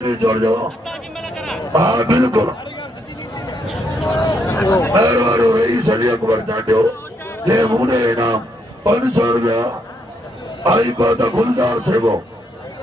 जोड़ जाओ। हाँ बिल्कुल। मेहरबानी रईस अली अकबर चाटियो ये मुने इनाम 500 रुपया आई पता गुलजार थे वो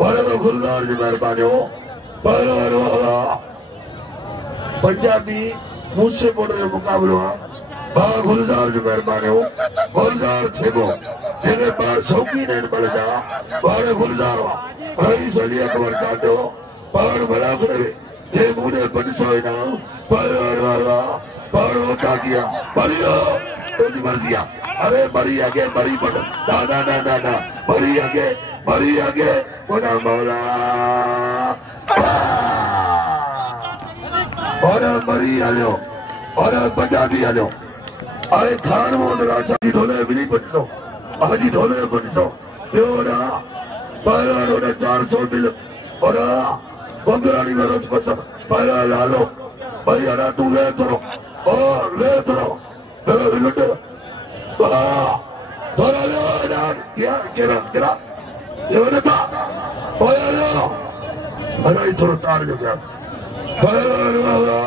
वाले तो गुलजार जी मेहरबानी हो पहलवान वाला पंजाबी मुझसे बोल रहे मुकाबला बा गुलजार जी मेहरबानी हो गुलजार थे वो जगह पर शौकीन है बल जा वाले गुलजार रईस अली अकबर चाटियो पार भला करे ये मुने 500 इनाम पहलवान वाला पार होता किया बढ़िया तुझी मर्जिया अरे बड़ी आगे बड़ी बड़ दादा दादा दादा बड़ी आगे बोला मौला और बड़ी आलो और पंजाबी आलो आए खान मोहम्मद राजा जी ढोले भी नहीं 500 हाजी ढोले 500 योरा पहला ढोले 400 मिल और बंगरानी में रोज पसंद पहला लालो भाई अरे तू ले तरो ओ ले तरो मेरा विलट थोड़ा लो ना क्या ये वाला था बोला लो अरे थोड़ा तार जो क्या बोला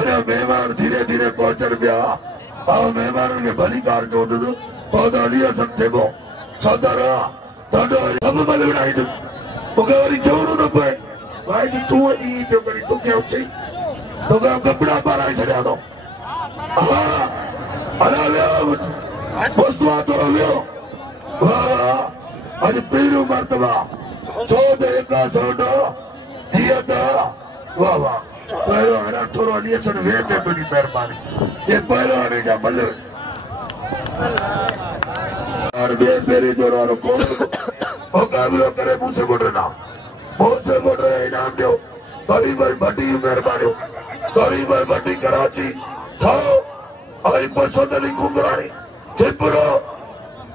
अरे मेहमान धीरे धीरे पहुंचर गया आओ मेहमान के भली कार जो दो पौधा लिया सकते वो साधारा ताड़ो अब मल बनाई दो बुगावरी चौड़ू न पे भाई तू नहीं तो करी तो क्या उच्ची तो क्या कपड़ा पारा इसे ले दो हाँ अरे ले मुस्तफा तो ले वाह आज पीरू मर्तबा चौदह का सोडो दिया था वाह वाह पहलो आना थोड़ा लिया सन वेद में बड़ी मेहरबानी ये पहलो आने जा मल्ले और वे मेरे जोड़ा रखो मुकाबला करे मुझसे बोल रहे इनाम दो गरीब भाई भट्टी मेहरबानी गरीब भाई भट्टी कराची छाओ आई पसंद नहीं कुंगरानी किपरो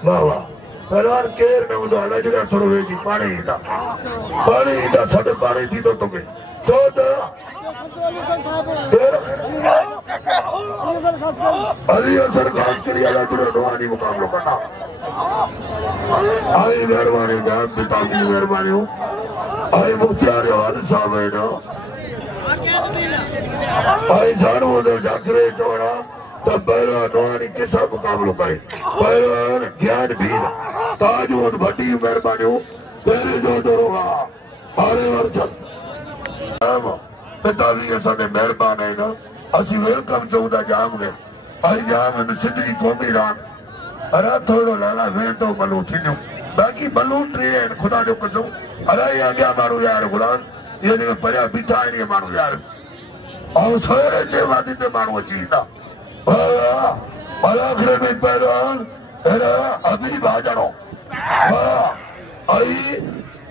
वाह वाह पहलवान केर में उधर आना जुड़ा थोड़ा वेजी पानी इधर साढ़े पानी थी तो तुम्हें तो अली असर खास के लिए आला जुड़ा दुआनी मुकाबला करना आई मेहरबानी जान पिता की मेहरबानी हो आई मुख्तार वाद साहब है ना आई जानो दो जाकरे चौड़ा तब पहलवान दुआनी के साथ मुकाबला करे पहलवान ज्ञान भीर ताजमहल भट्टी मेहरबानी हो तेरे जो दरोगा आरे वर्चन पिताजी असा ने मेहरबान है ना असी वेलकम चौदा जाम गए आई जाम न सिंधी कौमी रान अरे थोड़ो लाला वे तो मलू थी नो बाकी मलू ट्रेन खुदा जो कसम अरे ये गया मारू यार गुलाम ये देख परिया बिठा है ये मारू यार और सोरे चे वादी ते मारू चीता वाह अलाखरे में पहलवान अरे अभी बाजारो वाह आई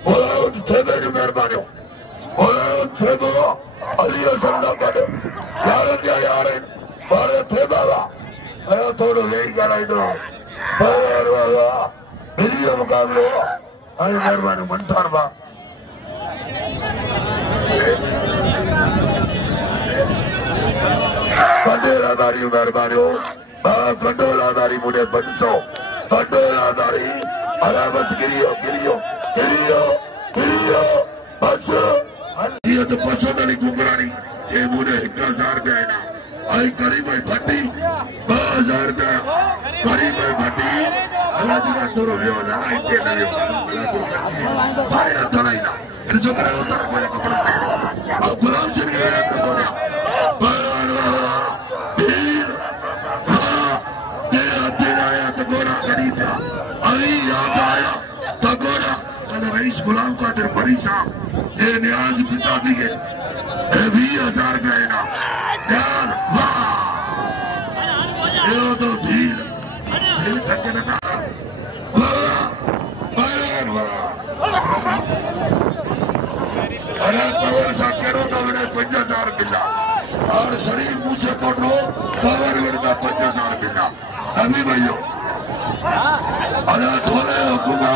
बोला थे मेरी मेहरबानी बोला थे बो अली असल्ला कर यार क्या यार बारे थे बाबा अरे थोड़ो यही कराई दो बाबा वाह मेरी मुकाबलो आई मेहरबानी मंठार बा कंडोला दारी मेहरबानी हो कंडोला दारी मुझे 500 कंडोला दारी अरे बस गिरियो बस ये तो पसंद नहीं गुंगरानी ये मुझे 1000 रुपया है ना आई करीब भाई भट्टी 2000 रुपया करीब भाई भट्टी अल्लाह जी का तोरो व्यो ना इतने ना व्यो अल्लाह को करती बारे अतरा ही ना इन जो करे उतार पे कपड़ा पहन अब गुलाम से नहीं है तो बोला भीड़ हाँ ये अतीन आया तो गोरा गरीब अली याद आया तो गोरा कल रईस गुलाम का दिल मरी साहब ये न्याज पिता भी है 20,000 रुपया ना यार वाह ये तो भीड़ तक ना अरे पावर सा करो तो बड़े 5000 मिला और शरीर मुंह से पकड़ो पावर बढ़ता 5000 मिला अभी भाइयों अरे ढोले हुकुमा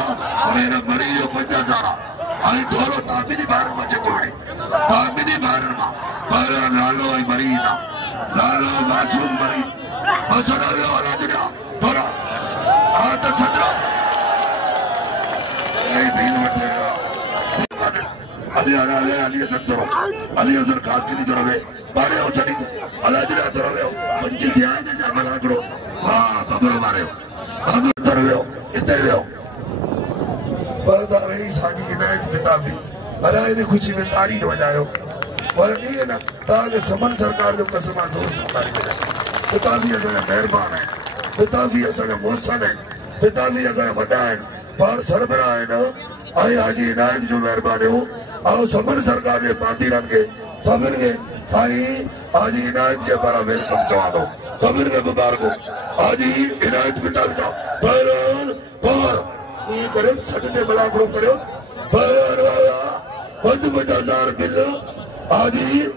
अरे ना मरी 50,000 आई ढोलो तामिनी बाहर मचे कोड़ी तामिनी बाहर मा बाहर लालो आई मरी ना लालो मासूम मरी मसला लो वाला जुड़ा थोड़ा हाथ छतरा आई भील मटेगा अली अरावे अली हसन तरो अली हसन खास के नहीं रवे बारे हो चली अलाजरा तो रवे पंच ध्यान जा मलाकड़ो वाह बबरो मारे हम तो रवे इते वे पता रही साजी इनायत किताबी अरे ने खुशी में ताड़ी वजायो पर ये ना ताके समन सरकार जो कसमा जोर से ताड़ी वजा किताबी असा मेहरबान है किताबी असा मोहसन है किताबी असा वडा है पर सरबरा है ना आई हाजी इनायत जो मेहरबान हो आओ समन सरकार ने पार्टी रख के सबन के साई आज इनायत के बारा वेलकम चवा दो सबन के मुबारक आज इनायत पिता का पहलवान पावर ये करे सट के बला करो करो पहलवान वाला 50,000 बिल आज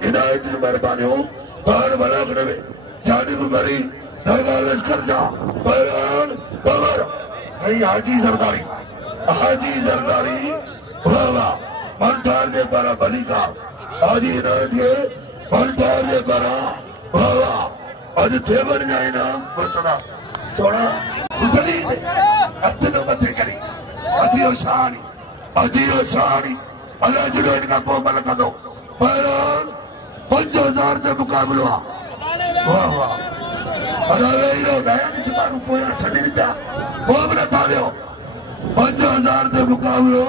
इनायत की मेहरबानी हो पार बला करे जाने में मरी दरगाह लश्कर जा पहलवान पावर आई हाजी सरदारी वाह पंटार जे बारा बलिका आज इनायत के पंटार जे बारा वाह आज थेवर जाए ना बसना सोना उतरी दे अत्ते मथे करी अजियो शानी अल्लाह जुड़ो इनका पोमल कर दो पहलवान 5,000 के मुकाबला वाह वाह अरे हीरो नया नहीं मारू पोया सनी दिया पोमल तालियो 5,000 के मुकाबला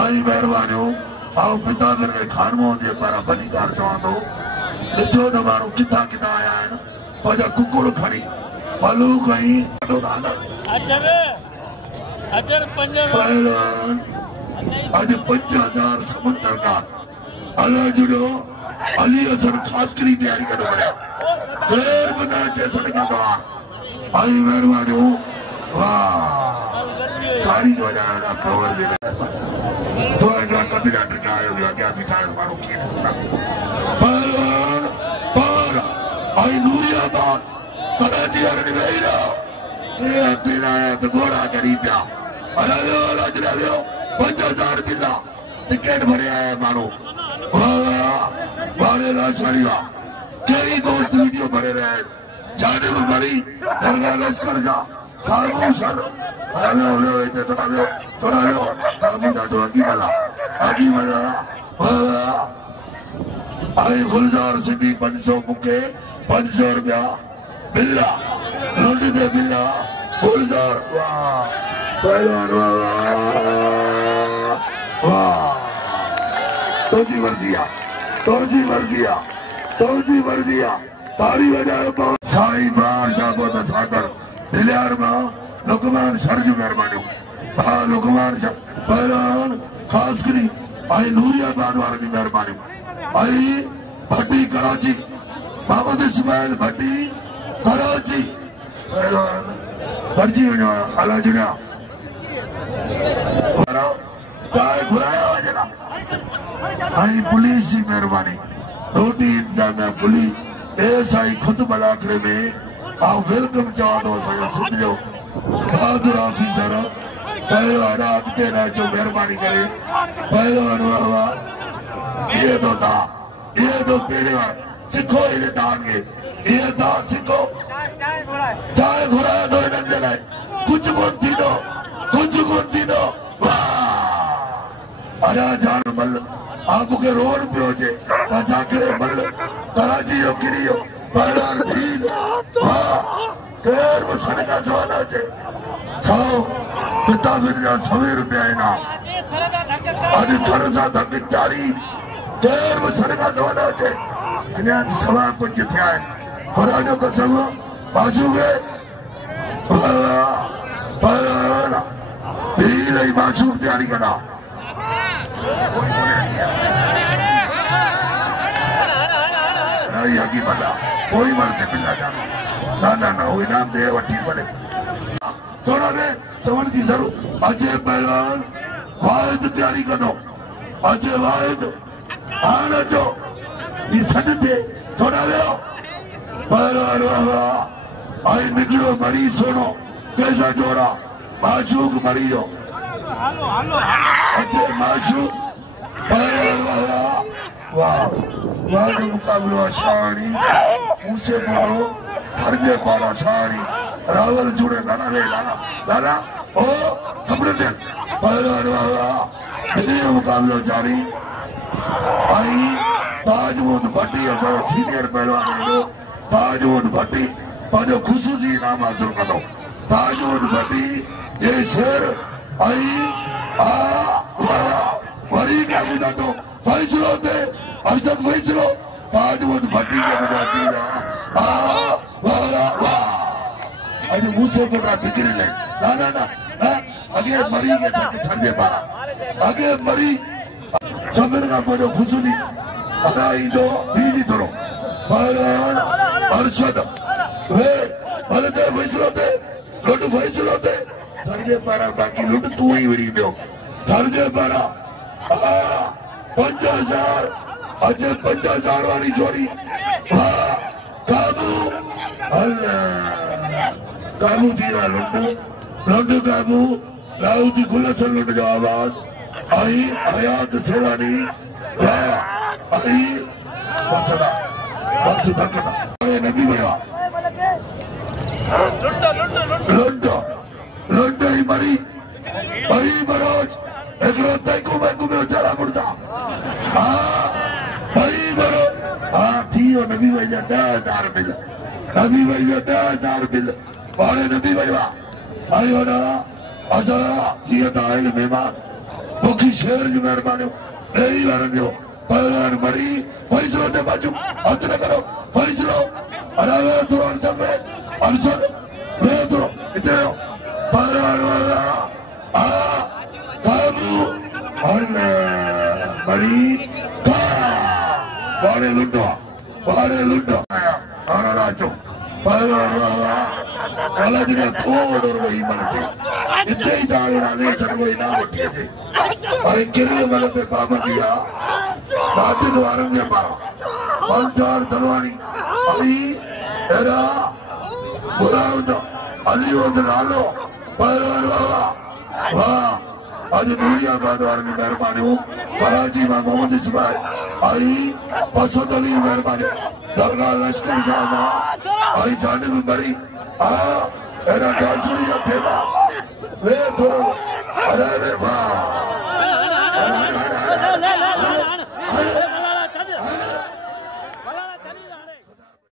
आई मेहरबानी हो आओ पिता के खानमो जे पारा बलिकार चवा दो ॾिसो त माण्हू किथां किथां आया आहिनि पंहिंजा कुकुड़ खणी पलू खई पहलवान अॼु 5,000 समन सरकार अल्लाह जुड़ो अली हसन खास करी तैयारी कंदो वञा देर बिना अचे सॾका तव्हां आई मेहरबानी हो वाह ताड़ी वॼाया पावर बि तो एकड़ा कद जा टिकायो वियो अॻियां बीठा माण्हू कीअं ॾिसंदा पहलवान पावर आई नूरियाबाद कराची वारनि वेही रहो ये दिल आया तो घोड़ा करी पिया अरे वियो 5,000 बिल टिकट भरे आया माण्हू वाह लाशवारी वाह कई दोस्त वीडियो भरे रहे जाने में मरी दरगाह लश्कर जा सारू सर अरे इते चढ़ा वियो काबू ॾाढो अगी मला आई गुलजार सिंधी 500 मुके 500 रुपया बिल्ला लुंड दे बिल्ला गुलजार वाह पहलवान वाह तोजी मर्जिया तारी वजायो साई बार शाबो त सागर दिलियार मा लुकमान शर्ज मेहरबानी हां लुकमान पहलवान खास करी आई नूरियाबाद वारनि मेहरबानी आई भट्टी कराची मोहम्मद इस्माइल भट्टी कराची पहलवान भर्जी वञो अला जुड़िया चाय घुराया वजना आई पुलिस की मेहरबानी रोटी इंतजामिया पुलिस ऐसा ही खुद मलाकड़े में आओ वेलकम चवा दो सिंध जो बहादुर ऑफिसर पहलवान अॻिते न अचो मेहरबानी करे पहलवान वाह ये तो पहले बार सिखो इन दान के ये दान सिखो चाय घुराया दो इन्हनि जे लाइ कुछ कोन थींदो वाह अरे जान मल आप के रोड पे हो जे जाकरे मल कराची हो किरियो पहलवान ठीक वाह केर वो सनका सोना जे 100 पिता फिर 100 रुपया इनाम आज थर सा धक जारी केर वो सनका सोना जे अञा सवा कुछ थिया खुदा जो कसम माशूके पहलवान दिल ही माशूक तैयारी करा राई आगी बना कोई मरते मिला जाना ना वो इनाम दे वठी बने छोड़ा दे चवण की जरूर अजय पहलवान वाहिद तैयारी करो अजय वाहिद आना चो ये सड दे छोड़ा दे पहलवान वाह आई निकलो मरी सोनो कैसा जोड़ा माशूक मरी हो अजय माशूक पहलवान वाह वाह जो मुकाबलो शानी मुझसे बोलो फर्जे पारा शानी रावल जुड़े लाला ओ कपड़े दे पहलवान वाह मेरे मुकाबलो जारी आई ताजमोद भट्टी असा सीनियर पहलवान है ताजमोद भट्टी पाजो खुसूसी इनाम हासिल करो ताजमोद भट्टी ये शेर आई आ वरी का बुदा तो फैसलो थे अरशद फैसलो ताजमोद भट्टी के बुदाती ना आ वाह वाह आज मुझसे पकड़ा बिगड़ी ले ना ना ना आगे मरी के तक ठंडे पारा आगे मरी सफर का पदो खुसूसी असाई दो बीजी धरो पहलवान अरशद वे भले ते फैसलो थे लुट फैसलो थे ठंडे पारा बाकी लुट तू ही विड़ी दो ठंडे पारा 5000 अजय 5000 वाली जोड़ी काबू अल्लाह काबू दिया लुंड काबू लाउदी गुलसन लुंड जो आवाज आई हयात सेलानी आई बसदा बस धकना अरे नबी भैया लुंड ही मरी भाई बरोज एक रोते को मैं उचाला मुर्दा भाई बरो थियो नबी भैया 10,000 मिल नबी भैया 10,000 मिल बारे नबी भैया आयो ना असा जिया दाइल मेहमान मुखी शेर जी मेहरबानी नहीं वरन जो पहलवान मरी फैसलो दे बाजू अंत न करो फैसलो अरे तुरो अरशद वे तुरो इतने हो पहलवान वाला काबू अल्लाह मरी का बारे लुंडो आना राजो पहलवान वाला वाला जिन्हें थोड़ और वही मनते इतने ही दागना नहीं सर वही ना उठे थे और किरण मनते पाबंदिया बातें द्वारा ने मारा पंचार दलवानी आई एरा बुलाऊं अली उद लालो पहलवान वाला वाह आज दुनिया बाद वाले मेहरबानी हूँ कराची में मोहम्मद इस्माइल आई पसंद अली मेहरबानी दरगाह लश्कर साहब आई जाने में मरी एरा दासुरी या थे वे थोड़ा अरे वाह